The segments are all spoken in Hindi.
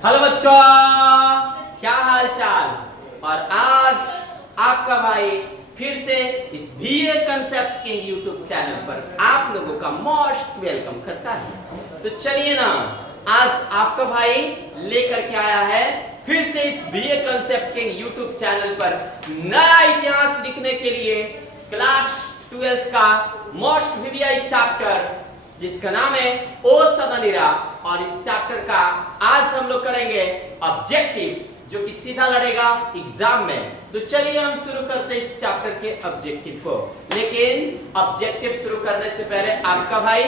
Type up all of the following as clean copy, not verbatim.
हेलो बच्चों, क्या हाल चाल। और आज आपका भाई फिर से इस बीए कंसेप्ट के यूट्यूब चैनल पर आप लोगों का मोस्ट वेलकम करता है। तो चलिए ना, आज आपका भाई लेकर के आया है फिर से इस बीए कंसेप्ट के यूट्यूब चैनल पर नया इतिहास लिखने के लिए क्लास 12th का मोस्ट वीवीआई चैप्टर जिसका नाम है ओ सदनिरा। और इस चैप्टर का आज हम लोग करेंगे ऑब्जेक्टिव जो कि सीधा लड़ेगा एग्जाम में। तो चलिए हम शुरू करते हैं इस चैप्टर के ऑब्जेक्टिव को। लेकिन ऑब्जेक्टिव शुरू करने से पहले आपका भाई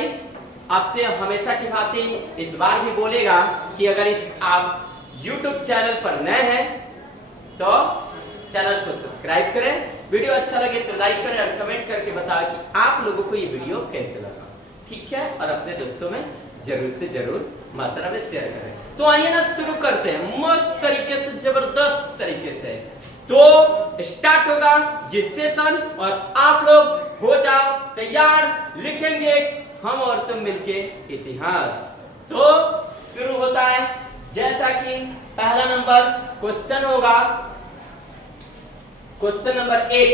आपसे हमेशा की भांति इस बार भी बोलेगा कि अगर इस आप YouTube चैनल पर नए हैं तो चैनल को सब्सक्राइब करें, वीडियो अच्छा लगे तो लाइक करें और कमेंट करके बताएं कि आप लोगों को ये वीडियो कैसे लगा, ठीक है। और अपने दोस्तों में जरूर से जरूर मात्रा में शेयर करें। तो आइए ना शुरू करते हैं मस्त तरीके से, जबरदस्त तरीके से। तो स्टार्ट होगा ये सेशन और आप लोग हो जाओ तैयार, लिखेंगे हम और तुम मिलके इतिहास। तो शुरू होता है जैसा कि पहला नंबर क्वेश्चन होगा, क्वेश्चन नंबर 1।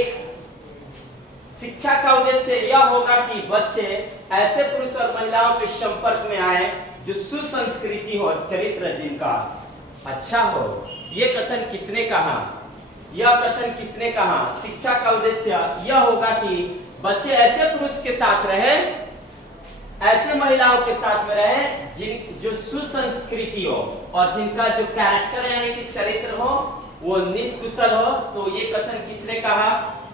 शिक्षा का उद्देश्य यह होगा कि बच्चे ऐसे पुरुष और महिलाओं के संपर्क में आए जो सुसंस्कृति हो और चरित्र जिनका अच्छा हो। यह कथन किसने कहा? यह कथन किसने कहा? शिक्षा का उद्देश्य यह होगा कि बच्चे ऐसे पुरुष के साथ रहें, ऐसे महिलाओं के साथ में रहें जिन जो सुसंस्कृति हो और जिनका जो कैरेक्टर यानी कि चरित्र हो वो निष्कुशल हो। तो ये कथन किसने कहा?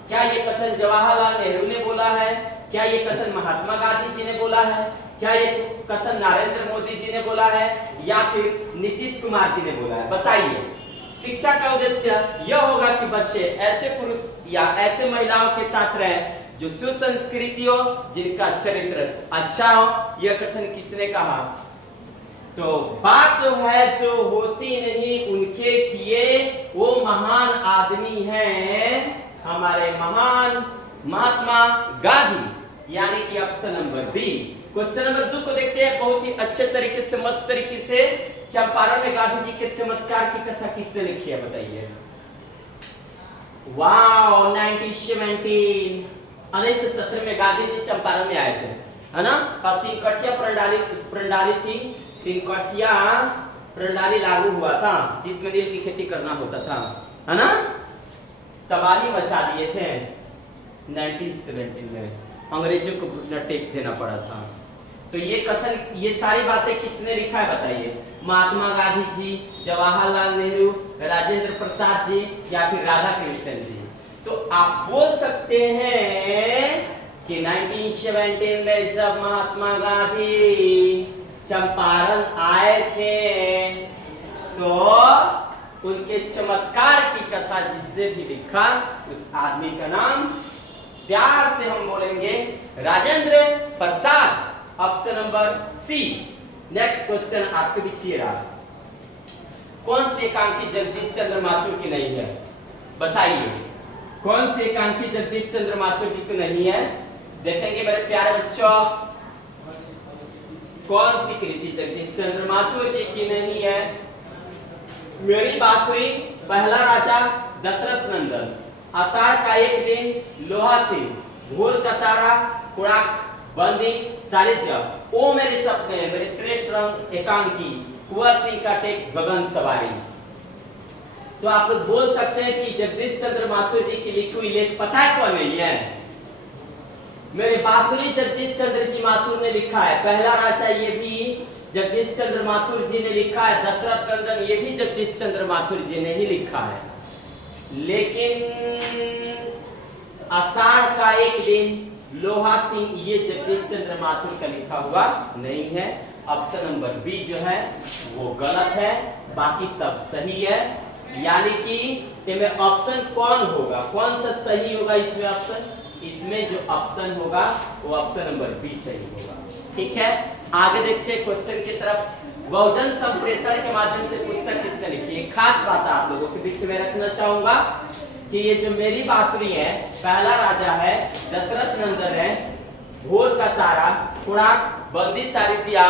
क्या ये कथन जवाहरलाल नेहरू ने बोला है? क्या ये कथन महात्मा गांधी जी ने बोला है? क्या ये कथन नरेंद्र मोदी जी ने बोला है या फिर नीतीश कुमार जी ने बोला है? बताइए। शिक्षा का उद्देश्य यह होगा कि बच्चे ऐसे पुरुष या ऐसे महिलाओं के साथ रहें जो सुसंस्कृति हो, जिनका चरित्र अच्छा हो। यह कथन किसने कहा? तो बात तो है जो होती नहीं उनके किए, वो महान आदमी हैं हमारे महान महात्मा गांधी, यानी कि option number B. Question number 2 को देखते हैं। बहुत ही अच्छे तरीके से, मस्त तरीके से चंपारण में गांधी जी के चमत्कार की कथा किसने लिखी है? बताइए। वाओ, 1917 में गांधी जी चंपारण में आए थे, है ना। और 3 कठिया प्रणाली थी, 3 कठिया प्रणाली लागू हुआ था जिसमें नील की खेती करना होता था, है ना। तबाही मचा दिए थे 1917 में, अंग्रेजों को घुटना टेक देना पड़ा था। तो ये कथन, ये सारी बातें किसने लिखा है? बताइए। महात्मा गांधी जी, जवाहरलाल नेहरू, राजेंद्र प्रसाद जी या फिर राधा कृष्णन जी। तो आप बोल सकते हैं कि 1917 में जब महात्मा गांधी चंपारण आए थे तो उनके चमत्कार की कथा जिसने भी लिखा उस आदमी का नाम प्यार से हम बोलेंगे Rajendra Prasad, option number C. Next question आपके बीच ये रहा। कौन सी एकांकी जगदीश चंद्र माथुर की नहीं है? बताइए। कौन सी एकांकी जगदीश चंद्र माथुर जी की नहीं है? देखेंगे मेरे प्यारे बच्चों, कौन सी कृति जगदीश चंद्र माथुर जी की नहीं है? मेरी बांसुरी, पहला राजा दशरथ नंदन, आषाढ़ का एक दिन, लोहा सिंह, भोर का तारा, कुड़ाक, बंदी, सानिध्य, ओ मेरे सपने, मेरे श्रेष्ठ रंग एकांकी, कुंवर सिंह का टेक, गगन सवारी। तो आप लोग बोल सकते हैं कि जगदीश चंद्र माथुर जी की लिखी हुई लेख पता है कौन नहीं है? मेरे बांसुरी जगदीश चंद्र जी माथुर ने लिखा है, पहला राजा ये भी जगदीश चंद्र माथुर जी ने लिखा है, दशरथ नंदन ये भी जगदीश चंद्र माथुर जी ने ही लिखा है। लेकिन आषाढ़ का एक दिन, लोहा सिंह ये जगदीश चंद्र माथुर का लिखा हुआ नहीं है। ऑप्शन नंबर बी जो है वो गलत है, बाकी सब सही है। यानी कि इसमें ऑप्शन कौन होगा, कौन सा सही होगा इसमें ऑप्शन? इसमें जो ऑप्शन होगा वो ऑप्शन नंबर बी सही होगा, ठीक है। आगे देखते हैं क्वेश्चन की तरफ। बहुजन संप्रेषण के माध्यम से पुस्तक किसने लिखी है? खास बात आप लोगों के बीच में रखना चाहूंगा कि ये जो मेरी बांसुरी है, पहला राजा है, दशरथ नंदन है, भोर का तारा, कुड़ाक, बंदी सारित्या,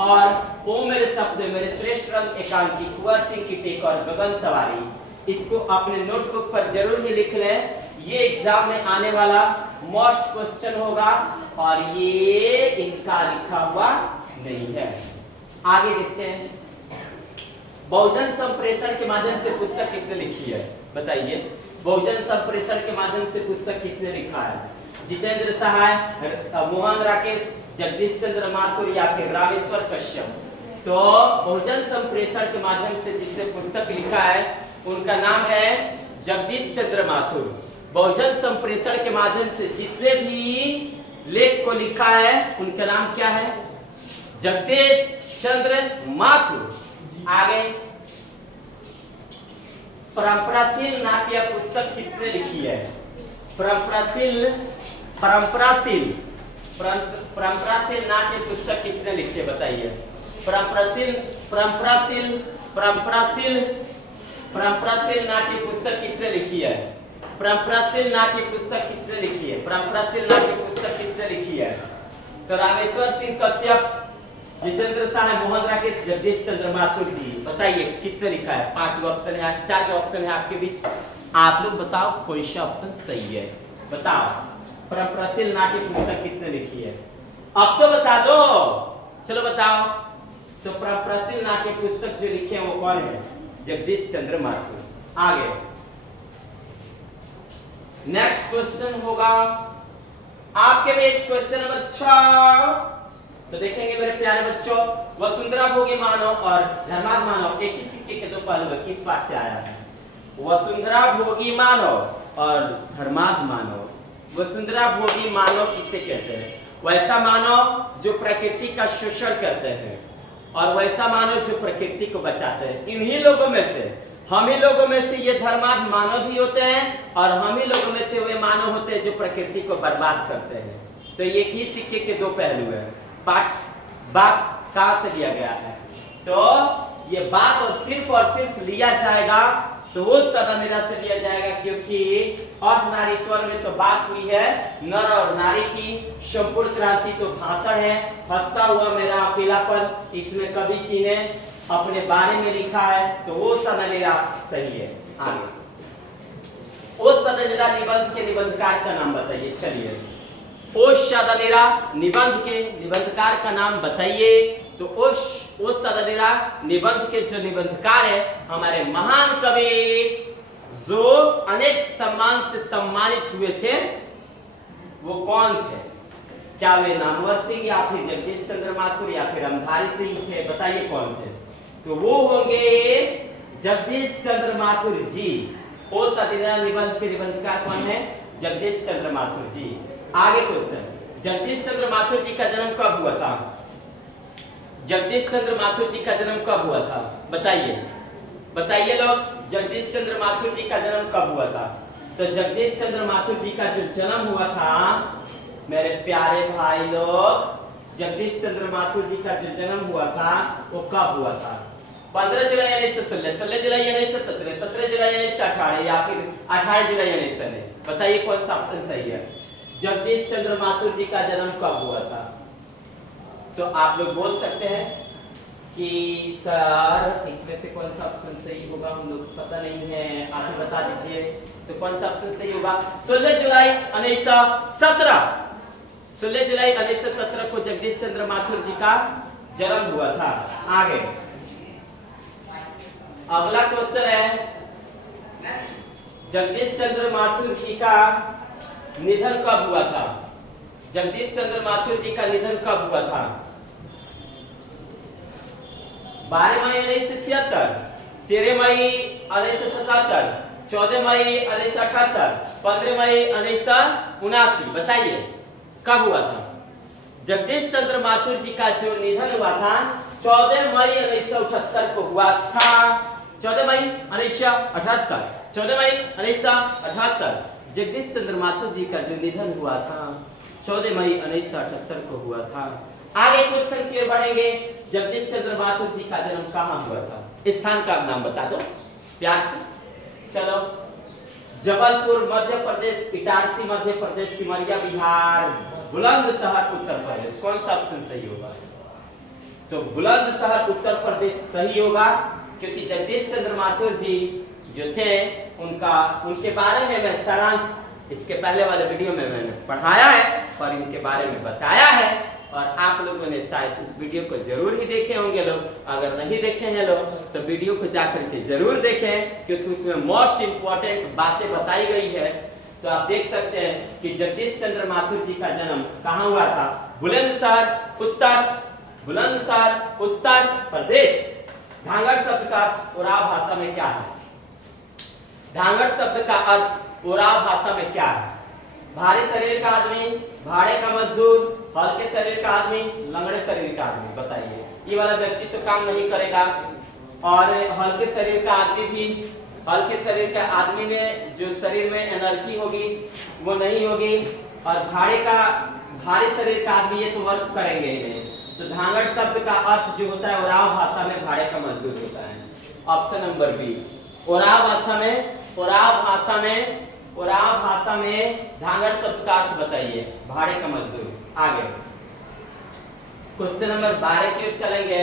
और ओ मेरे सपने मेरे श्रेष्ठ रंग एकांकी कुंवर सिंह की टेक और गगन सवारी, इसको अपने नोटबुक पर जरूर ही लिख लें। ये एग्जाम में आने वाला मोस्ट क्वेश्चन होगा और ये इनका लिखा हुआ नहीं है। आगे देखते हैं, बहुजन संप्रेषण के माध्यम से पुस्तक किसने लिखी है? बताइए, बहुजन संप्रेषण के माध्यम से पुस्तक किसने लिखा है? जितेंद्र सहाय, मोहन राकेश, जगदीश चंद्र माथुर या फिर रामेश्वर कश्यप? तो बहुजन संप्रेषण के माध्यम से जिसने पुस्तक लिखा है उनका नाम है जगदीश चंद्र माथुर। बहुजन संप्रेषण के माध्यम से जिसने भी लेख को लिखा है उनका नाम क्या है? जगदीश चंद्र माथुर। आगे, परंपराशील नाट्य पुस्तक किसने लिखी है? परंपराशील नाट्य पुस्तक किसने लिखी है? बताइए। परंपराशील नाट्य पुस्तक किसने लिखी है? परंपराशील नाट्य पुस्तक किसने लिखी है? परंपराशील नाट्य पुस्तक किसने लिखी है? तो रामेश्वर सिंह कश्यप, जितेंद्र सहाय, मोहन राकेश, जगदीश चंद्र माथुर जी। बताइए किसने लिखा है? 5 ऑप्शन है, 4 के ऑप्शन है आपके बीच। आप लोग बताओ कौन सा ऑप्शन सही है? बताओ, परंपराशील नाट्य पुस्तक किसने लिखी है? अब तो बता दो, चलो बताओ। तो परंपराशील नाट्य पुस्तक जो लिखे हैं वो कौन है? जगदीश चंद्र माथुर। आगे नेक्स्ट क्वेश्चन होगा आपके बीच, क्वेश्चन नंबर 6। तो देखेंगे मेरे प्यारे बच्चों, वसुंधरा भोगी मानव और धर्माद मानव एक ही सिक्के के दो पहलू है। किस पाठ से आया है? वसुंधरा भोगी मानव और धर्माद मानव। वसुंधरा भोगी मानव किसे कहते हैं? वैसा मानव जो प्रकृति का शोषण करते हैं और वैसा मानव जो प्रकृति को बचाते हैं। इन्हीं लोगों में से, हम ही लोगों में से ये धर्माद मानव भी होते हैं और हम ही लोगों में से वे मानव होते हैं जो प्रकृति को बर्बाद करते हैं। तो एक ही सिक्के के दो पहलू है। पाठ बात कहां से लिया गया है? तो ये बात और सिर्फ लिया जाएगा तो वो सदानिरा से लिया जाएगा, क्योंकि अर्धनारीश्वर में तो बात हुई है नर और नारी की। संपूर्ण क्रांति तो भाषण है। हंसता हुआ मेरा अकेलापन, इसमें कवि जी ने अपने बारे में लिखा है, तो वो सदानिरा सही है। आगे, वो सदानिरा निबंध के निबंधकार का नाम बताइए। चलिए, ओश सदानिरा निबंध के निबंधकार का नाम बताइए। तो ओश सदानिरा निबंध के जो निबंधकार है हमारे महान कवि जो अनेक सम्मान से सम्मानित हुए थे, वो कौन थे? क्या वे नामवर सिंह या फिर जगदीश चंद्र माथुर या फिर रामधारी सिंह थे? बताइए कौन थे? तो वो होंगे जगदीश चंद्र माथुर जी। ओश सदानिरा निबंध के निबंधकार कौन है? जगदीश चंद्र माथुर जी। आगे क्वेश्चन, जगदीश चंद्र माथुर जी का जन्म कब हुआ था? जगदीश चंद्र माथुर जी का जन्म कब हुआ था? बताइए लोग, जगदीश चंद्र माथुर जी का जन्म कब हुआ था? तो जगदीश चंद्र माथुर जी का जो जन्म हुआ था मेरे प्यारे भाई लोग, जगदीश चंद्र माथुर जी का जो जन्म हुआ था वो कब हुआ था? 15 जुलाई 1916, 16 जुलाई 1917, 17 जुलाई 1918 या फिर 18 जुलाई 1919? बताइए कौन सा ऑप्शन सही है? जगदीश चंद्र माथुर जी का जन्म कब हुआ था? तो आप लोग बोल सकते हैं कि सर इसमें से कौन सा ऑप्शन सही होगा, हम लोग पता नहीं है, आप ही बता दीजिए। तो कौन सा ऑप्शन सही होगा? 16 जुलाई 1917। 16 जुलाई 1917 को जगदीश चंद्र माथुर जी का जन्म हुआ था। आगे अगला क्वेश्चन है, जगदीश चंद्र माथुर जी का निधन कब हुआ था? जगदीश चंद्र माथुर जी का निधन कब हुआ था? 12 मई 1976, 13 मई 1977, 14 मई 1978, 15 मई 1979? बताइए कब हुआ था? जगदीश चंद्र माथुर जी का जो निधन हुआ था 14 मई 1978 को हुआ था। 14 मई 1978, 14 मई 1978 जगदीश चंद्र माथुर जी का जो निधन हुआ था 14 मई 1978 को हुआ था। आगे क्वेश्चन की ओर बढ़ेंगे, जगदीश चंद्र माथुर जी का जन्म कहाँ हुआ था? स्थान का नाम बता दो प्यार से। चलो, जबलपुर मध्य प्रदेश, इटारसी मध्य प्रदेश, सिमरिया बिहार, बुलंदशहर उत्तर प्रदेश। कौन सा ऑप्शन सही होगा? तो बुलंदशहर उत्तर प्रदेश सही होगा, क्योंकि जगदीश चंद्र माथुर जी जो थे उनके बारे में मैं सारांश इसके पहले वाले वीडियो में मैंने पढ़ाया है और इनके बारे में बताया है, और आप लोगों ने शायद उस वीडियो को जरूर ही देखे होंगे लोग। अगर नहीं देखे हैं लोग तो वीडियो को जाकर के जरूर देखें, क्योंकि उसमें मोस्ट इम्पोर्टेंट बातें बताई गई है। तो आप देख सकते हैं कि जगदीश चंद्र माथुर जी का जन्म कहाँ हुआ था? बुलंदशहर उत्तर प्रदेश। धांगड़ शब्द का उराव भाषा में क्या है? धांगड़ शब्द का अर्थ उराव भाषा में क्या है? भारी शरीर का आदमी, भाड़े का मजदूर, हल्के शरीर का आदमी, लंगड़े शरीर का आदमी। बताइए, ये वाला व्यक्ति तो काम नहीं करेगा, और हल्के शरीर का आदमी भी, हल्के शरीर के आदमी में जो शरीर में एनर्जी होगी वो नहीं होगी, और भारी शरीर का आदमी ये तो वर्क करेंगे ही नहीं। तो धांगड़ शब्द का अर्थ जो होता है उराव भाषा में भाड़े का मजदूर होता है। Option number B. उराव भाषा में धांगड़ शब्द का अर्थ बताइए, भाड़े का मजदूर। आगे क्वेश्चन नंबर 12 की ओर चलेंगे।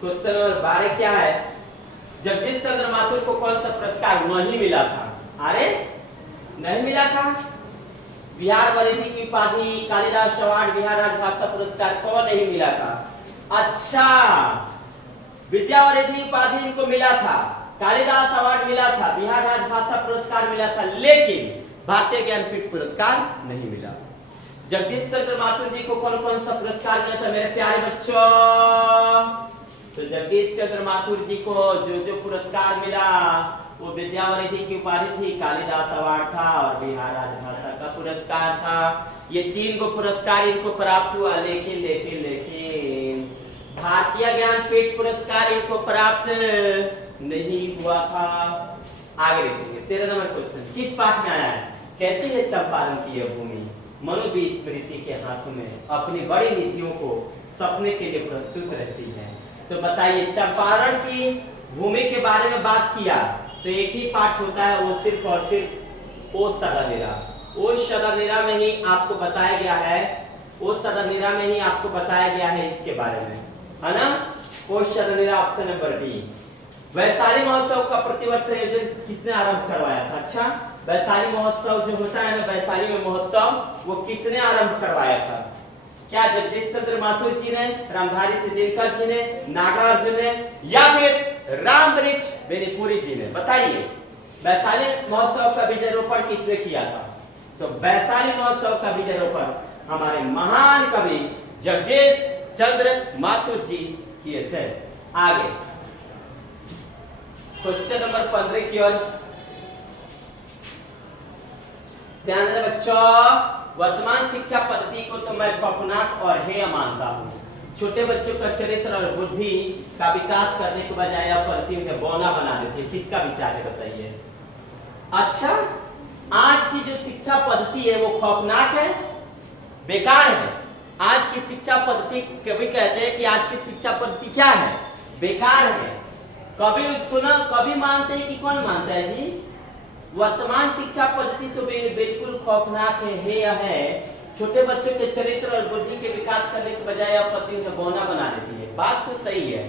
क्वेश्चन नंबर 12 क्या है? जगदीश चंद्र माथुर को कौन सा पुरस्कार नहीं मिला था? अरे नहीं मिला था। बिहार परिधि की उपाधि, कालिदास अवार्ड, बिहार राजभाषा पुरस्कार कौन नहीं मिला था? अच्छा, विद्यावरिधि उपाधि इनको मिला था, कालिदास अवार्ड मिला था, बिहार राजभाषा पुरस्कार मिला था, लेकिन भारतीय ज्ञानपीठ पुरस्कार नहीं मिला। जगदीश चंद्र माथुर जी को कौन कौन सा पुरस्कार मिला था मेरे प्यारे बच्चों? तो जगदीश चंद्र माथुर जी को जो पुरस्कार मिला वो विद्यावरिधि की उपाधि थी, कालिदास अवार्ड था और बिहार राजभाषा का पुरस्कार था। ये 3 गो पुरस्कार इनको प्राप्त हुआ, लेकिन भारतीय ज्ञानपीठ पुरस्कार इनको प्राप्त नहीं हुआ था। आगे देखेंगे 13 नंबर क्वेश्चन किस पाठ में आया है? कैसे है चंपारण की यह भूमि मनोविस्मृति के हाथों में अपनी बड़ी निधियों को सपने के लिए प्रस्तुत रहती है। तो बताइए, चंपारण की भूमि के बारे में बात किया तो एक ही पाठ होता है, वो सिर्फ और सिर्फ ओ सदानीरा। ओ सदानीरा में ही आपको बताया गया है, ओ सदानीरा में ही आपको बताया गया है इसके बारे में, है ना? ओ Sadanira option number B. Vaishali महोत्सव का प्रतिवर्ष आयोजन किसने आरंभ करवाया था? अच्छा, वैशाली महोत्सव जो होता है ना, वैशाली में महोत्सव, वो किसने आरंभ करवाया था? क्या जगदीश चंद्र माथुर जी ने, रामधारी सिंह दिनकर जी ने, नागार्जुन ने, या फिर रामवृक्ष बेनीपुरी जी ने? बताइए, वैशाली महोत्सव का बीजारोपण किसने किया था? तो वैशाली महोत्सव का बीजारोपण हमारे महान कवि जगदीश चंद्र माथुर जी किए थे। आगे क्वेश्चन नंबर 15 की ओर ध्यान दें बच्चों। वर्तमान शिक्षा पद्धति को तो मैं खौफनाक और हेय मानता हूँ। छोटे बच्चों का चरित्र और बुद्धि का विकास करने के बजाय पद्धति उन्हें बौना बना देती है। किसका विचार है बताइए? अच्छा, आज की जो शिक्षा पद्धति है वो खौफनाक है, बेकार है। आज की शिक्षा पद्धति, कभी कहते हैं कि आज की शिक्षा पद्धति क्या है? बेकार है। कभी उसको ना कभी मानते हैं कि कौन मानता है जी? वर्तमान शिक्षा पद्धति तो बिल्कुल खौफनाक है, हेय है। छोटे बच्चों के चरित्र और बुद्धि के विकास करने के बजाय अब पति उन्हें बौना बना देती है। बात तो सही है।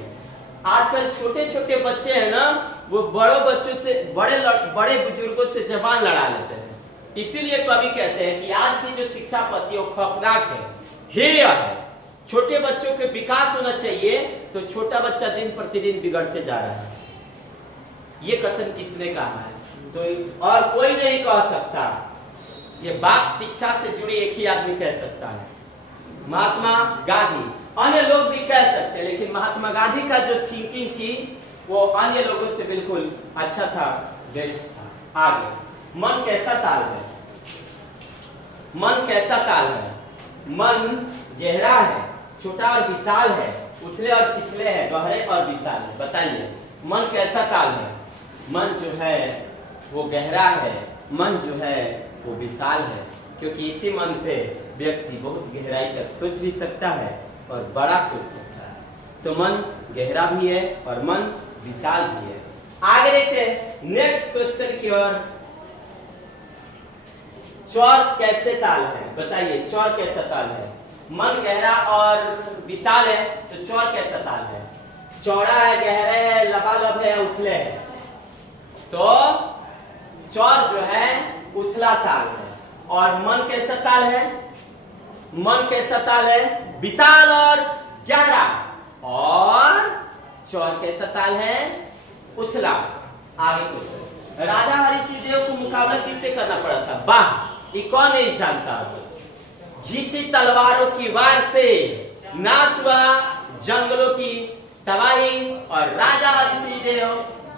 आजकल छोटे छोटे बच्चे हैं ना, वो बड़ों बच्चों से, बड़े बुजुर्गों से जबान लड़ा लेते हैं। इसीलिए कवि कहते हैं कि आज की जो शिक्षा पद्धति वो खौफनाक है, हेय है। छोटे बच्चों के विकास होना चाहिए, तो छोटा बच्चा दिन प्रतिदिन बिगड़ते जा रहा है। ये कथन किसने कहा है? तो और कोई नहीं कह सकता। ये बात शिक्षा से जुड़ी एक ही आदमी कह सकता है, महात्मा गांधी। अन्य लोग भी कह सकते हैं, लेकिन महात्मा गांधी का जो थिंकिंग थी वो अन्य लोगों से बिल्कुल अच्छा था, बेस्ट था। आगे, मन कैसा ताल है? मन कैसा ताल है? मन गहरा है, छोटा और विशाल है, उथले और छिछले है, गहरे और विशाल है। बताइए, मन कैसा ताल है? मन जो है वो गहरा है, मन जो है वो विशाल है, क्योंकि इसी मन से व्यक्ति बहुत गहराई तक सोच भी सकता है और बड़ा सोच सकता है। तो मन गहरा भी है और मन विशाल भी है। आगे देखते हैं नेक्स्ट क्वेश्चन की ओर। चौर कैसे ताल है? बताइए, चौर कैसा ताल है? मन गहरा और विशाल है तो चौर कैसा ताल है? चौड़ा है, गहरा है, लबालब है, उथले है। तो चौर जो है उथला ताल है। और मन कैसा ताल है? मन कैसा ताल है? विशाल और गहरा। और चौर कैसा ताल है? उथला। आगे क्वेश्चन, राजा हरिसिंह को मुकाबला किससे करना पड़ा था? वाह, ये कौन नहीं जानता? घींची तलवारों की वार से नाश हुआ जंगलों की तबाही और राजा हरिसिंह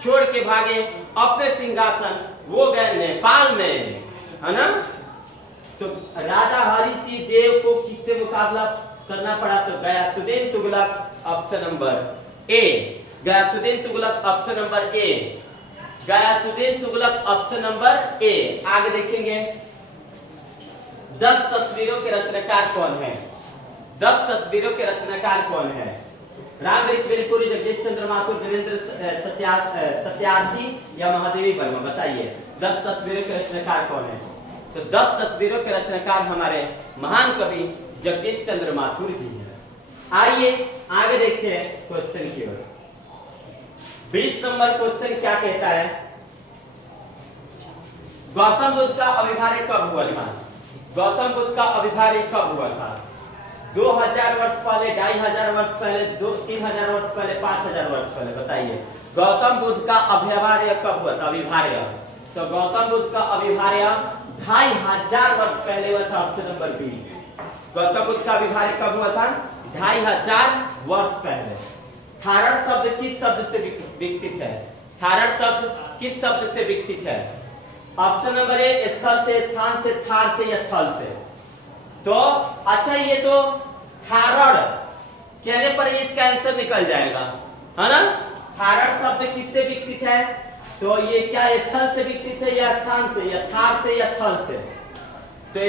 छोड़ के भागे अपने सिंहासन, वो गए नेपाल में, है ना? तो राजा हरिसिंह देव को किससे मुकाबला करना पड़ा? तो Ghiyasuddin Tughlaq, option number A. Ghiyasuddin Tughlaq option number A. Ghiyasuddin Tughlaq option number A. आगे देखेंगे 10 तस्वीरों के रचनाकार कौन है? 10 तस्वीरों के रचनाकार कौन है? रामवृक्ष बेनीपुरी, जगदीश चंद्र माथुर, देवेंद्र सत्यार्थी या महादेवी वर्मा? बताइए 10 तस्वीरों के रचनाकार कौन है? तो 10 तस्वीरों के रचनाकार हमारे महान कवि जगदीश चंद्र माथुर जी हैं। आइए आगे देखते हैं क्वेश्चन की ओर। 20 नंबर क्वेश्चन क्या कहता है? गौतम बुद्ध का अभिभार्य कब हुआ था? गौतम बुद्ध का अभिभार्य कब हुआ था? 2000 वर्ष पहले, 2500 वर्ष पहले, 3000 वर्ष पहले, 5000 वर्ष पहले? बताइए गौतम बुद्ध का अभिभार्य कब हुआ था? अभिभार्य, तो गौतम बुद्ध का अभिभार्य 2500 वर्ष पहले हुआ था, option number B. Gautam Buddha का अभिभार्य कब हुआ था? 2500 वर्ष पहले। थारण शब्द किस शब्द से विकसित है? थारण शब्द किस शब्द से विकसित है? ऑप्शन नंबर ए, स्थल से, स्थान से, थार से या थल से? तो अच्छा, ये तो थारण कहने पर ही इसका आंसर निकल जाएगा, है ना? थारण शब्द किससे विकसित है? तो ये क्या स्थल से विकसित है या स्थान से या थार से या थल से? तो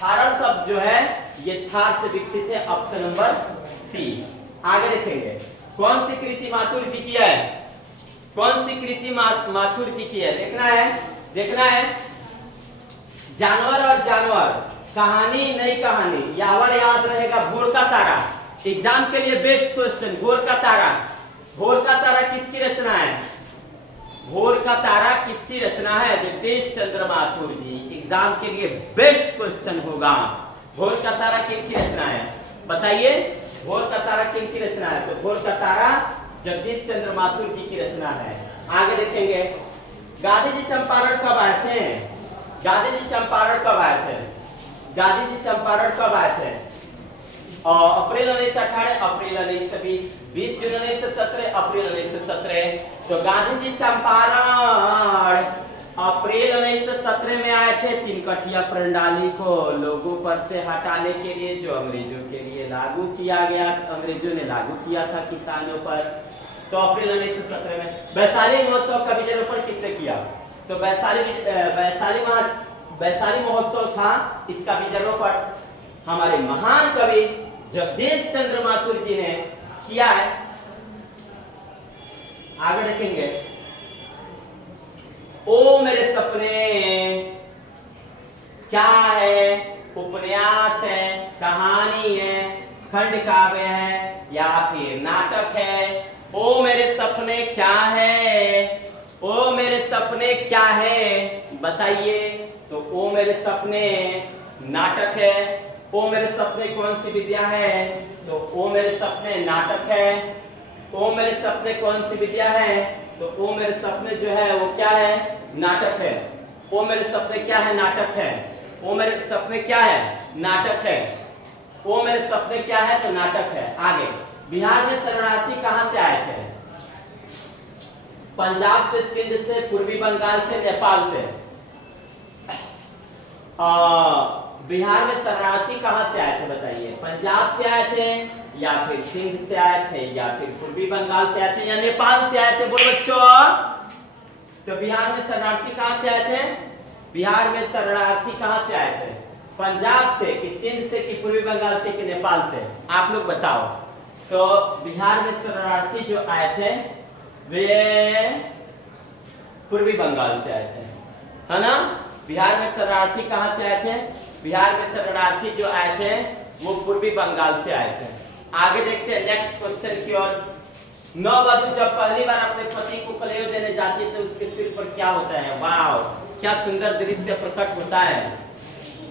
थारण शब्द जो है ये थार से विकसित है, ऑप्शन नंबर सी। आगे देखेंगे कौन सी कृति माथुर जी की है? कौन सी कृति माथुर जी की है? देखना है जानवर और जानवर, कहानी नई कहानी, यावर याद रहेगा। भोर का तारा, एग्जाम के लिए बेस्ट क्वेश्चन। भोर का तारा, भोर का तारा किसकी रचना है? भोर का तारा किसकी रचना है? जगदीश चंद्र माथुर जी। एग्जाम के लिए बेस्ट क्वेश्चन होगा। भोर का तारा किसकी रचना है? बताइए भोर का तारा किसकी रचना है? तो भोर का तारा जगदीश चंद्र माथुर जी की रचना है। आगे देखेंगे गांधी जी चंपारण कब आए थे? गांधी जी चंपारण कब आए थे? गांधी जी चंपारण कब आए थे? अप्रैल 1918, अप्रैल 1920, 20 जून 1917, अप्रैल 1917। तो गांधी जी चंपारण अप्रैल 1917 में आए थे। तीन कठिया प्रणाली को लोगों पर से हटाने के लिए, जो अंग्रेजों के लिए लागू किया गया, अंग्रेजों ने लागू किया था किसानों पर। तो अप्रैल 1917 में। वैशाली महोत्सव का बीजारोपण किससे किया? तो वैशाली महोत्सव था, इसका बीजारोपण हमारे महान कवि जगदीश चंद्र माथुर जी ने किया है। आगे देखेंगे ओ मेरे सपने क्या है? उपन्यास है, कहानी है, खंड काव्य है या फिर नाटक है? ओ मेरे सपने क्या है? ओ मेरे सपने क्या है? बताइए। तो ओ मेरे सपने नाटक है। ओ मेरे सपने कौन सी विद्या है? तो ओ मेरे सपने नाटक है। ओ मेरे सपने कौन सी विद्या है? तो ओ मेरे सपने जो है वो क्या है? नाटक है। ओ मेरे सपने क्या है? नाटक है। ओ मेरे सपने क्या है? नाटक है। ओ मेरे सपने क्या है? तो नाटक है। आगे बिहार में शरणार्थी कहां से आए थे? पंजाब से, सिंध से, पूर्वी बंगाल से, नेपाल से। बिहार में शरणार्थी कहां से आए थे? बताइए। पंजाब से आए थे या फिर सिंध से आए थे या फिर पूर्वी बंगाल से आए थे या नेपाल से आए थे? बोलो बच्चों। तो बिहार में शरणार्थी कहां से आए थे? बिहार में शरणार्थी कहां से आए थे? पंजाब से कि सिंध से कि पूर्वी बंगाल से कि नेपाल से? आप लोग बताओ। तो बिहार में शरणार्थी जो आए थे वे पूर्वी बंगाल से आए थे, है ना? बिहार में शरणार्थी कहां से आए थे? बिहार में शरणार्थी जो आए थे वो पूर्वी बंगाल से आए थे। आगे देखते हैं नेक्स्ट क्वेश्चन की ओर। नववधु जब पहली बार अपने पति को कलेव देने जाती है तो उसके सिर पर क्या होता है? वाव, क्या सुंदर दृश्य प्रकट होता है।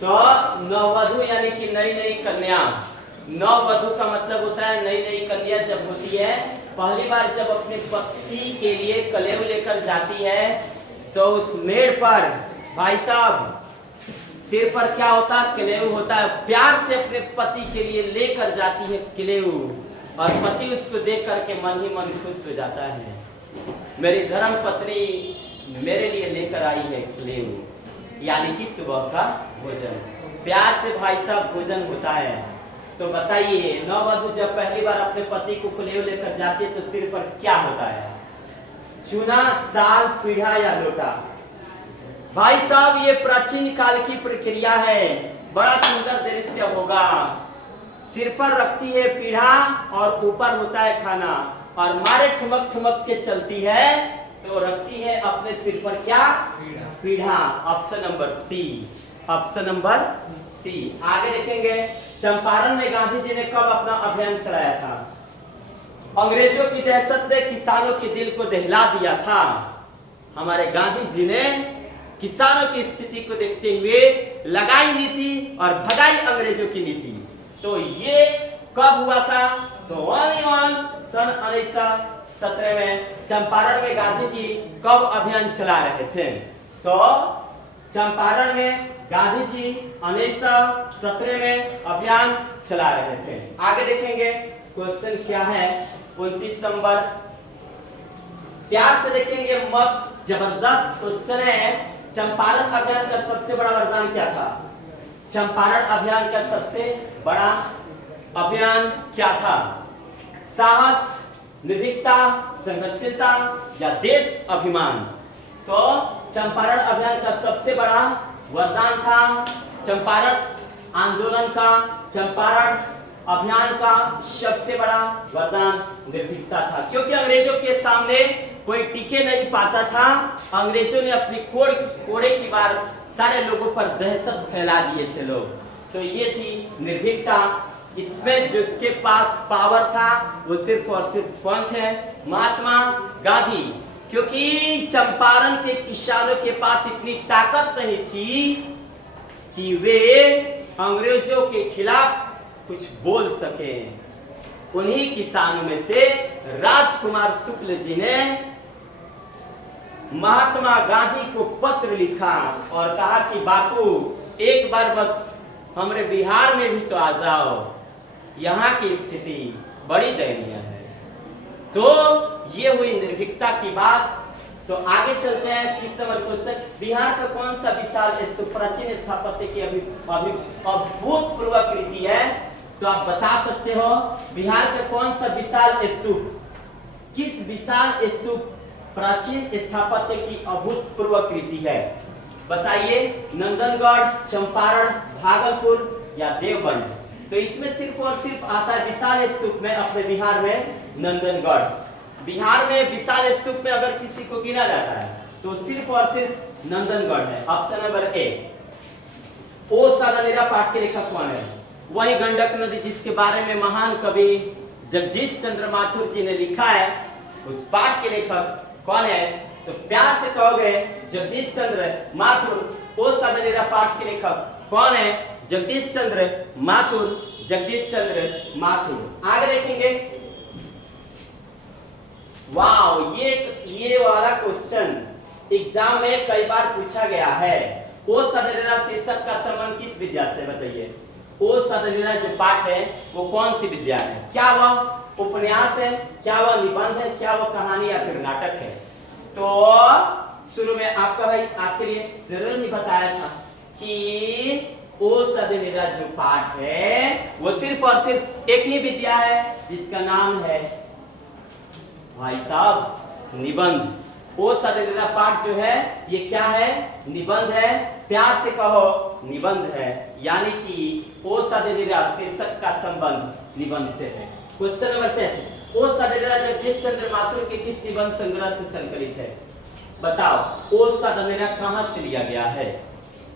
तो नववधु यानी कि नई नई कन्या। नववधु का मतलब होता है नई नई कन्या जब होती है, पहली बार जब अपने पति के लिए कलेव लेकर जाती है तो उस मेड़ पर भाई साहब सिर पर क्या होता है? कलेव होता है। प्यार से अपने पति के लिए लेकर जाती है कलेव, और पति उसको देख करके मन ही मन खुश हो जाता है। मेरी धर्म पत्नी मेरे लिए लेकर आई है कलेव, यानी कि सुबह का भोजन। प्यार से भाई साहब भोजन होता है। तो बताइए, नववधु जब पहली बार अपने पति को कलेव लेकर जाती है तो सिर पर क्या होता है? चूना, साल, पीढ़ा या लोटा? भाई साहब ये प्राचीन काल की प्रक्रिया है, बड़ा सुंदर दृश्य होगा। सिर पर रखती है पीढ़ा और ऊपर होता है खाना, और मारे ठुमक ठुमक के चलती है तो रखती है अपने सिर पर क्या? पीढ़ा। Option number C, option number C. आगे देखेंगे, चंपारण में गांधी जी ने कब अपना अभियान चलाया था? अंग्रेजों की दहशत ने किसानों के दिल को दहला दिया था। हमारे गांधी जी ने किसानों की स्थिति को देखते हुए लगाई नीति और भगाई अंग्रेजों की नीति। तो ये कब हुआ था? तो सन 1917 में चंपारण में गांधी जी कब अभियान चला रहे थे? तो चंपारण में गांधी जी 1917 में अभियान चला रहे थे। आगे देखेंगे क्वेश्चन क्या है, 29 नंबर। प्यार से देखेंगे, मस्त जबरदस्त क्वेश्चन है। चंपारण अभियान का सबसे बड़ा वरदान क्या था? चंपारण अभियान का सबसे बड़ा अभियान क्या था? साहस, निर्भीकता, संघर्षशीलता या देश अभिमान? तो चंपारण अभियान का सबसे बड़ा वरदान था चंपारण आंदोलन का, चंपारण अभियान का सबसे बड़ा वरदान निर्भीकता था, क्योंकि अंग्रेजों के सामने कोई टिके नहीं पाता था। अंग्रेजों ने अपनी कोड़े की बार सारे लोगों पर दहशत फैला दिए थे लोग। तो ये थी निर्भीकता। इसमें जिसके पास पावर था वो सिर्फ और सिर्फ कौन थे? महात्मा गांधी। क्योंकि चंपारण के किसानों के पास इतनी ताकत नहीं थी कि वे अंग्रेजों के खिलाफ कुछ बोल सके। उन्हीं किसानों में से राजकुमार शुक्ल जी ने महात्मा गांधी को पत्र लिखा और कहा कि बापू एक बार बस हमारे बिहार में भी तो आ जाओ, यहाँ की स्थिति बड़ी दयनीय है। तो ये हुई निर्भीकता की बात। तो आगे चलते हैं 30 नंबर क्वेश्चन। बिहार का कौन सा विशाल स्तूप प्राचीन स्थापत्य की अभूतपूर्व कृति है? तो आप बता सकते हो बिहार का कौन सा विशाल स्तूप, किस विशाल स्तूप प्राचीन स्थापत्य की अभूतपूर्व कृति है? बताइए, नंदनगढ़, चंपारण, भागलपुर या देवबंद? तो इसमें सिर्फ और सिर्फ आता है विशाल स्तूप में अपने बिहार में नंदनगढ़। बिहार में विशाल स्तूप में अगर किसी को गिना जाता है तो सिर्फ और सिर्फ नंदनगढ़ है। ऑप्शन नंबर ए। ओ सादानेरा पाठ के लेखक कौन है? वही गंडक नदी जिसके बारे में महान कवि जगदीश चंद्र माथुर जी ने लिखा है, उस पाठ के लेखक कौन है? तो प्यार से कहोगे जगदीश चंद्र माथुर। ओ सादानेरा पाठ के लेखक कौन है? जगदीश चंद्र माथुर, जगदीश चंद्र माथुर। आगे देखेंगे, वाओ, ये वाला क्वेश्चन एग्जाम में कई बार पूछा गया है। ओ सादानेरा शीर्षक का संबंध किस विद्या से? बताइए, ओ सादानेरा जो पाठ है वो कौन सी विद्या है? क्या वह उपन्यास है, क्या वह निबंध है, क्या वह कहानी या फिर नाटक है? तो शुरू में आपका भाई आपके लिए जरूर नहीं बताया था कि ओ सादानेरा जो पाठ है वो सिर्फ और सिर्फ एक ही विद्या है जिसका नाम है भाई साहब निबंध। ओ सादानेरा पाठ जो है ये क्या है? निबंध है। प्यार से कहो निबंध है, यानी कि ओ सादानेरा शीर्षक का संबंध निबंध से है। Question number 33। ओ सादानेरा जगदीश चंद्र माथुर के किस निबंध संग्रह से संकलित है? बताओ, ओ सादानेरा कहां से लिया गया है?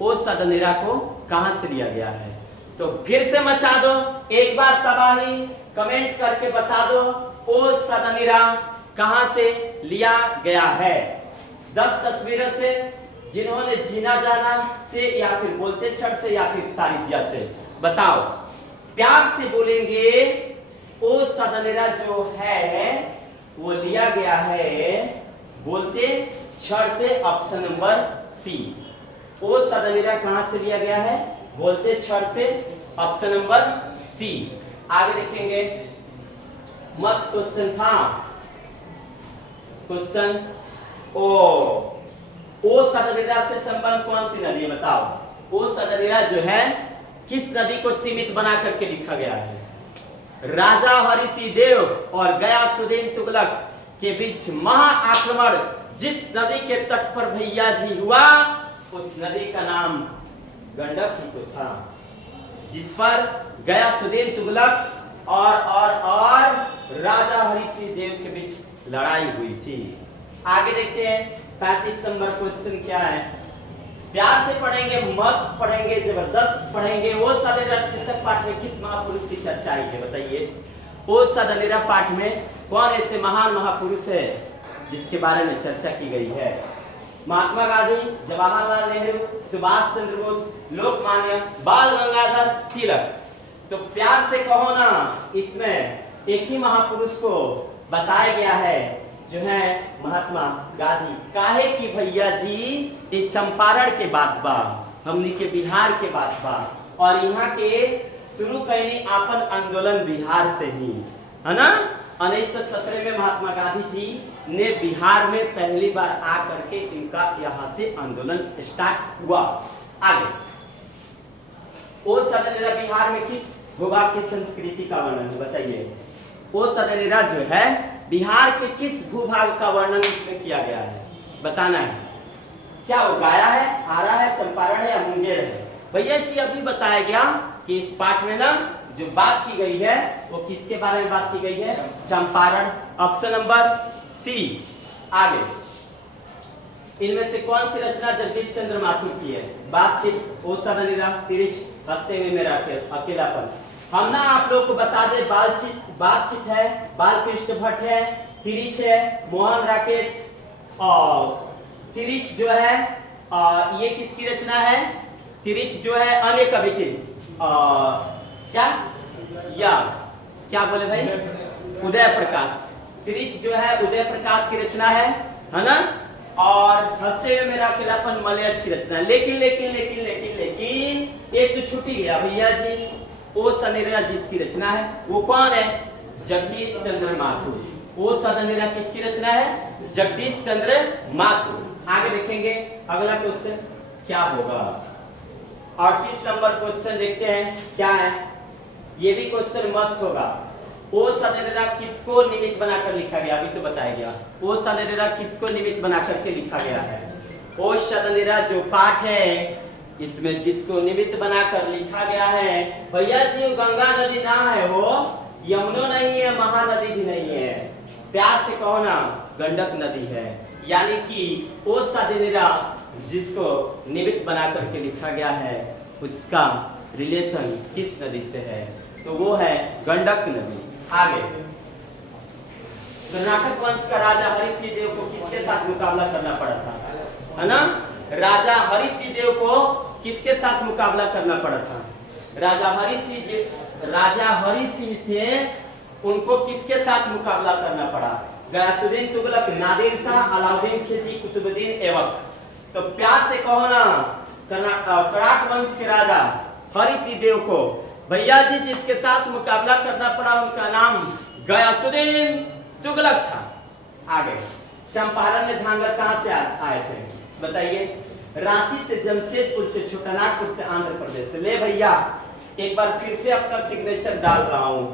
ओ सादानेरा को कहां से लिया गया है? तो फिर से मचा दो, एक बार तबाही, कमेंट करके बता दो ओ सदनिरा कहां से लिया गया है। 10 तस्वीरों से, जिन्होंने जीना जाना से या फिर बोलते क्षण से या फिर सारिध्या से बताओ। प्यार से बोलेंगे ओ सदनिरा जो है वो लिया गया है बोलते क्षण से, ऑप्शन नंबर सी। ओ सदनिरा कहां से लिया गया है बोलते क्षण से, ऑप्शन नंबर सी। आगे देखेंगे, मस्त क्वेश्चन था, क्वेश्चन ओ सदनिरा से संबंध कौन सी नदी बताओ। ओ सदनिरा जो है किस नदी को सीमित बना करके लिखा गया है। राजा हरि सिंह देव और गयासुद्दीन तुगलक के बीच महाआक्रमण जिस नदी के तट पर भैया जी हुआ, उस नदी का नाम गंडक ही तो था, जिस पर गयासुद्दीन तुगलक और राजा हरि सिंह देव के बीच लड़ाई हुई थी। आगे देखते हैं 35 नंबर क्वेश्चन क्या है। प्यार से पढ़ेंगे, मस्त पढ़ेंगे, जबरदस्त पढ़ेंगे। वो सदनिरा शीर्षक पाठ में किस महापुरुष की चर्चा आई है बताइए। वो सदनिरा पाठ में कौन ऐसे महान महापुरुष है जिसके बारे में चर्चा की गई है। महात्मा गांधी, जवाहरलाल नेहरू, सुभाष चंद्र बोस, लोकमान्य बाल गंगाधर तिलक। तो प्यार से कहो ना, इसमें एक ही महापुरुष को बताया गया है जो है महात्मा गांधी। काहे की भैया जी ये चंपारण के बात बा, हमनी के बिहार के बात बा, और यहाँ के शुरू कैनी आपन आंदोलन बिहार से ही है ना। 1917 में महात्मा गांधी जी ने बिहार में पहली बार आकर के इनका यहाँ से आंदोलन स्टार्ट हुआ। आगे, ओ सदनिरा बिहार में किस भूभाग की संस्कृति का वर्णन बताइए। ओ सदनिरा जो है बिहार के किस भूभाग का वर्णन इसमें किया गया है बताना है। क्या वो गाया है, आरा है, चंपारण है या मुंगेर है। भैया जी अभी बताया गया कि इस पाठ में ना जो बात की गई है वो किसके बारे में बात की गई है, चंपारण, ऑप्शन नंबर सी। आगे, इनमें से कौन सी रचना जगदीश चंद्र माथुर की है। बातचीत, ओ सदनिरा, तिरिच, हंसते हुए मेरा अकेलापन। हम ना आप लोग को बता दे, बातचीत है, बालकृष्ण भट्ट है, तिरिच है मोहन राकेश, और तिरिच जो है ये किसकी रचना है। तिरिच जो है अन्य कवि की क्या बोले भाई, उदय प्रकाश। तिरिच जो है उदय प्रकाश की रचना है ना। और हंसते हुए मेरा अकेलापन मलयाच की रचना है। लेकिन लेकिन लेकिन लेकिन लेकिन एक तो छुट्टी गया भैया जी, ओ सदनिरा जिसकी रचना है वो कौन है, जगदीश चंद्र माथुर। ओ सदनिरा किसकी रचना है, जगदीश चंद्र माथुर। आगे देखेंगे अगला क्वेश्चन क्या होगा। 38 नंबर क्वेश्चन देखते हैं क्या है। ये भी क्वेश्चन मस्त होगा। ओ सदनिरा किसको निमित्त बनाकर लिखा गया, अभी तो बताया गया। ओ सदनिरा किसको निमित्त बनाकर के लिखा गया है। ओ सदनिरा जो पाठ है इसमें जिसको निमित्त बनाकर लिखा गया है भैया जी, गंगा नदी ना है, वो यमुना नहीं है, महानदी भी नहीं है। प्यार से कहो ना, गंडक नदी है। यानी कि ओ सदनिरा जिसको निमित्त बनाकर के लिखा गया है उसका रिलेशन किस नदी से है, तो वो है गंडक नदी। आगे, कर्नाटक वंश का राजा हरि सिंह देव को किसके साथ मुकाबला करना पड़ा था, है ना। राजा हरि सिंह देव को किसके साथ मुकाबला करना पड़ा था। राजा हरि सिंह थे, उनको किसके साथ मुकाबला करना पड़ा। गयासुद्दीन तुगलक, नादिर शाह, अलाउद्दीन खिलजी, कुतुबुद्दीन ऐबक। तो प्यार से कहो ना, कर्नाटक वंश के राजा हरि सिंह देव को भैया जी जिसके साथ मुकाबला करना पड़ा उनका नाम गयासुद्दीन तुगलक था। आगे, चंपारण में धांगर कहां से आए थे बताइए। रांची से, जमशेदपुर से, छोटानागपुर से, आंध्र प्रदेश से। ले भैया एक बार फिर से अपना सिग्नेचर डाल रहा हूं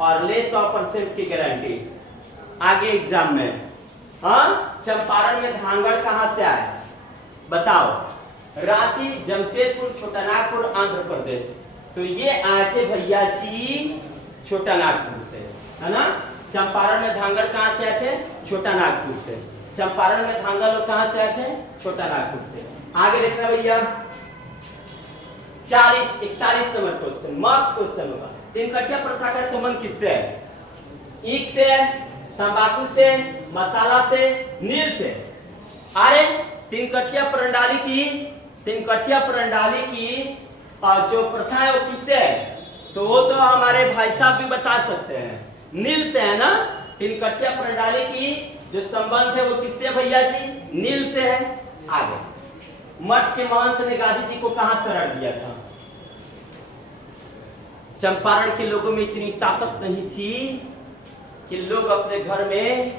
और ले 100% की गारंटी आगे एग्जाम में। हाँ, चंपारण में धांगड़ कहां से आए बताओ। रांची, जमशेदपुर, छोटानागपुर, आंध्र प्रदेश। तो ये आए थे भैया जी छोटानागपुर से, है ना। चंपारण में धांगड़ कहां से आए थे, छोटानागपुर से। चंपारण में धांगड़ लोग कहां से आए थे, छोटानागपुर से। आगे देखना भैया, 41 नंबर क्वेश्चन, मस्त क्वेश्चन होगा। तीन कठिया प्रथा का संबंध किससे है? ईख से, तंबाकू से, मसाला से, नील से। अरे तीन कठिया प्रणाली की जो प्रथा है वो किससे है? तो वो तो हमारे भाई साहब भी बता सकते हैं, नील से है ना। तीन कठिया प्रणाली की जो संबंध है वो किससे है भैया जी? नील से है। आगे, मठ के महंत ने गांधी जी को कहां शरण दिया था? चंपारण के लोगों में इतनी ताकत नहीं थी कि लोग अपने घर में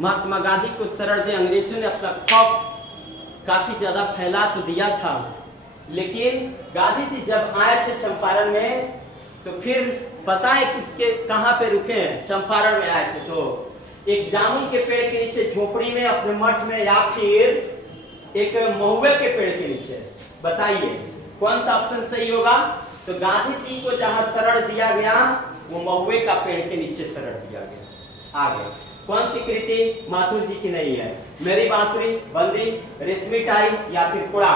महात्मा गांधी को शरण दें। अंग्रेजों ने अपना खौफ काफी ज्यादा फैला तो दिया था, लेकिन गांधी जी जब आए थे चंपारण में तो फिर पता है किसके कहां पे रुके हैं? चंपारण में आए थे तो एक जामुन के पेड़ के नीचे झोपड़ी में अपने मठ में, या फिर एक महुए के पेड़ के नीचे। बताइए कौन सा ऑप्शन सही होगा? तो गांधी जी को जहां शरण दिया गया वो महुए का पेड़ के नीचे शरण दिया गया। आगे, कौन सी कृति माथुर जी की नहीं है? मेरी बांसुरी, बंदी, रेशमी टाई या फिर कुड़ा?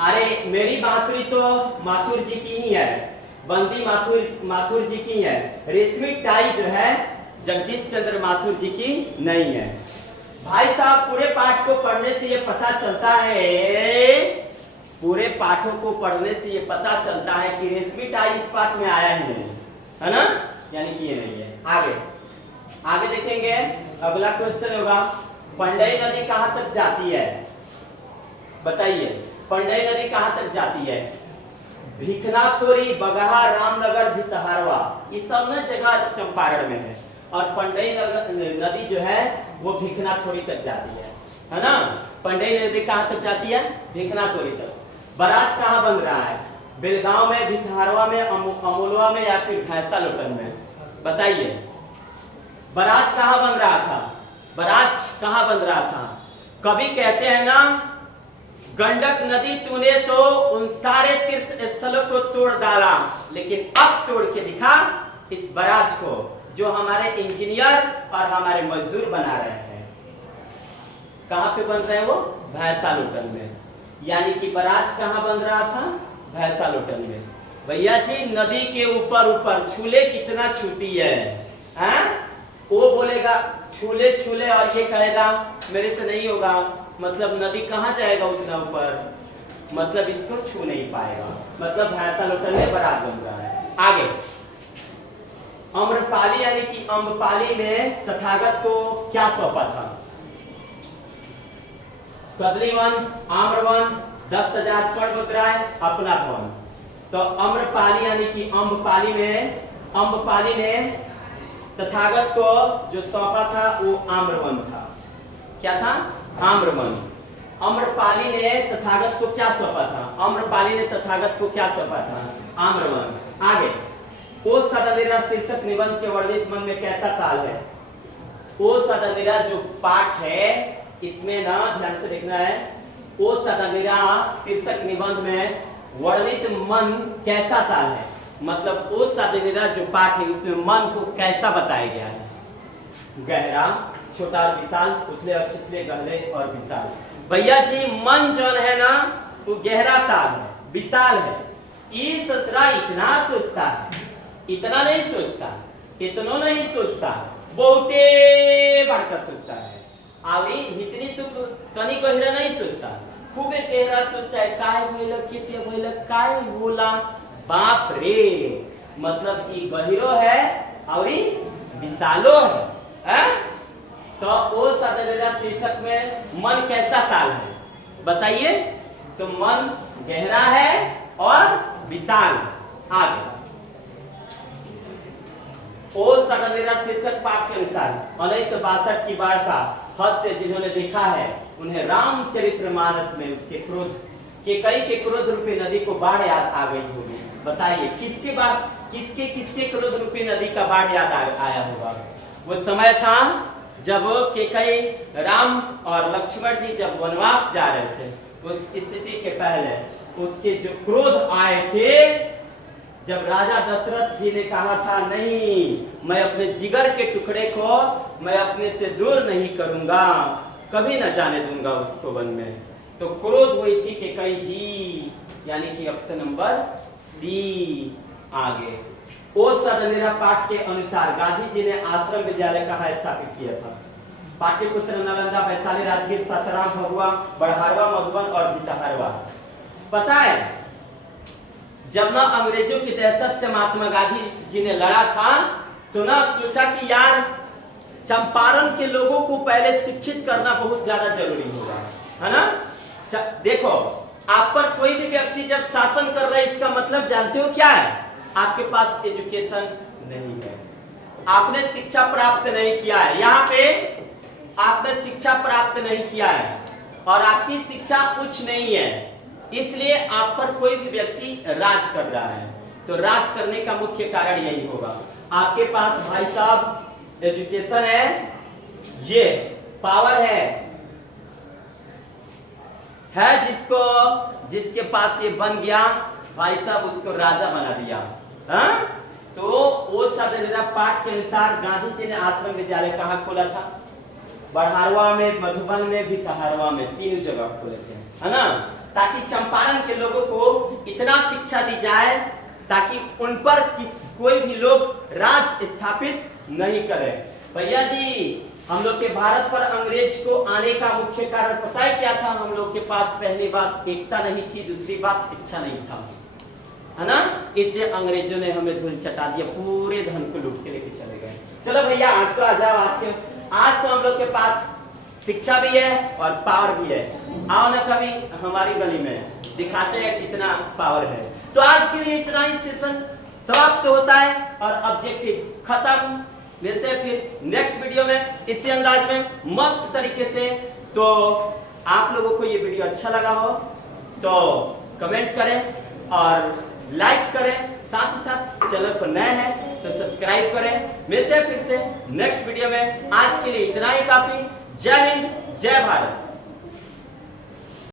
अरे मेरी बांसुरी तो माथुर जी की ही है, बंदी माथुर जी की है, रेशमी टाई जो है जगदीश चंद्र माथुर जी की नहीं है। भाई साहब पूरे पाठ को पढ़ने से ये पता चलता है, पूरे पाठों को पढ़ने से ये पता चलता है कि रेशमी टाई इस पाठ में आया ही नहीं है ना, यानी कि ये नहीं है। आगे देखेंगे, अगला क्वेश्चन होगा, पंडई नदी कहां तक जाती है? बताइए पंडई नदी कहां तक जाती है? भिखनाथोरी, बगहा, रामनगर, भितहारवा, ये सब न जगह चंपारण में है। और पंडई नदी जो है वो भिखनाथोरी तक जाती है ना। पंडई नदी कहां तक जाती है? भिखनाथोरी तक। बराज कहां बन रहा है? बेलगांव में, भितहारवा में, अमोलवा में या फिर भैंसा लोटन में? बताइए बराज कहां बन रहा था? बराज कहां बन रहा था? कभी कहते हैं ना, गंडक नदी तूने तो उन सारे तीर्थ स्थलों को तोड़ डाला, लेकिन अब तोड़ के दिखा इस बराज को, जो हमारे इंजीनियर और हमारे मजदूर बना रहे हैं। कहां पे बन रहे हैं वो? भैंसा लोटन में। यानी कि बराज कहां बन रहा था? भैंसा लोटन में। भैया जी नदी के ऊपर छूले कितना छूती है? वो बोलेगा छूले छूले और ये कहेगा मेरे से नहीं होगा, मतलब नदी कहां जाएगा उतना ऊपर, मतलब इसको छू नहीं पाएगा, मतलब भैंसा लोटन में बराज बन रहा है। आगे, अम्रपाली यानी कि अम्बपाली में तथागत को क्या सौंपा था? कदली वन, आम्रवन, 10,000 स्वर्ण मुद्राएं, अपना वन। तो अम्रपाली यानी कि अम्बपाली में तथागत को जो सौंपा था वो आम्रवन था। क्या था? आम्रवन। अम्रपाली ने तथागत को क्या सौंपा था? अम्रपाली ने तथागत को क्या सौंपा था? आम्रवन। आगे, ओ सदनिरा शीर्षक निबंध के वर्णित मन में कैसा ताल है? ओ सदनिरा जो पाठ है इसमें ना ध्यान से देखना है, ओ सदनिरा शीर्षक निबंध में वर्णित मन कैसा ताल है, मतलब ओ सदनिरा जो पाठ है इसमें मन को कैसा बताया गया है? गहरा, छोटा और विशाल, उथले और छिछले, गहरे और विशाल। भैया जी मन जो है ना वो गहरा ताल है, विशाल है। ई ससुरा इतना सोचता है, इतना नहीं सोचता, इतना नहीं सोचता, बहुते बड़का सोचता है। आवरी इतनी सुख तनी गहरा नहीं सोचता, खूबे गहरा सोचता है। काय बोला किते बोला काय बोला, बाप रे, मतलब ई गहिरो है आवरी विशालो है। तो ओ सदनिरा शीर्षक में मन कैसा ताल है? बताइए। तो मन गहरा है और विशाल। आगे, ओ सदनिरा शीर्षक पाठ के अनुसार 1962 की बाढ़ का हास्य जिन्होंने देखा है उन्हें रामचरितमानस में उसके क्रोध के क्रोध रूपी नदी को बाढ़ याद आ गई होगी। बताइए किसके क्रोध रूपी नदी का बाढ़ याद आया होगा? वो समय था जब केकई, राम और लक्ष्मण जी जब वनवास जा रहे थे, उस स्थिति के पहले उसके जो क्रोध आए थे, जब राजा दशरथ जी ने कहा था नहीं मैं अपने जिगर के टुकड़े को मैं अपने से दूर नहीं करूंगा, कभी न जाने दूंगा उसको वन में, तो क्रोध हुई थी कि कई जी यानी कि ऑप्शन नंबर सी आगे। ओ सदनिरा पाठ के अनुसार गांधी जी ने आश्रम विद्यालय कहाँ स्थापित किया था? पाटलिपुत्र, नालंदा, वैशाली, राजगीर, सासाराम, भभुआ, बड़हारवा, मधुबन और भितहरवा। पता है जब ना अंग्रेजों की दहशत से महात्मा गांधी जी ने लड़ा था तो ना सोचा कि यार चंपारण के लोगों को पहले शिक्षित करना बहुत ज्यादा जरूरी होगा, है ना। देखो आप पर कोई भी व्यक्ति जब शासन कर रहा है इसका मतलब जानते हो क्या है? आपके पास एजुकेशन नहीं है, आपने शिक्षा प्राप्त नहीं किया है। यहाँ पे आपने शिक्षा प्राप्त नहीं किया है और आपकी शिक्षा उच्च नहीं है, इसलिए आप पर कोई भी व्यक्ति राज कर रहा है। तो राज करने का मुख्य कारण यही होगा, आपके पास भाई साहब एजुकेशन है, ये पावर है जिसके पास ये बन गया भाई साहब उसको राजा बना दिया। तो वो सदनिरा पाठ के अनुसार गांधी जी ने आश्रम विद्यालय कहाँ खोला था? बड़हारवा में, मधुबन में, भितहरवा में, तीनों जगह खोले थे, है ना, ताकि चंपारण के लोगों को इतना शिक्षा दी जाए ताकि उन पर कोई भी लोग राज स्थापित नहीं करे। भैया जी हम लोग के भारत पर अंग्रेज को आने का मुख्य कारण पता है क्या था? हम लोग के पास पहली बात एकता नहीं थी, दूसरी बात शिक्षा नहीं था, है ना, इसलिए अंग्रेजों ने हमें धूल चटा दिया, पूरे धन को लूट के लेके चले गए। चलो भैया आज तो आ जाओ, आज तो हम लोग के पास शिक्षा भी है और पावर भी है। आओ ना कभी हमारी गली में, दिखाते हैं कितना पावर है। तो आज के लिए इतना ही सेशन समाप्त होता है और ऑब्जेक्टिव खत्म। मिलते हैं फिर नेक्स्ट वीडियो में इसी अंदाज में मस्त तरीके से। तो आप लोगों को ये वीडियो अच्छा लगा हो तो कमेंट करें और लाइक करें, साथ ही साथ चैनल पर नए हैं तो सब्सक्राइब करें। मिलते हैं फिर से नेक्स्ट वीडियो में, आज के लिए इतना ही काफी। जय हिंद, जय भारत।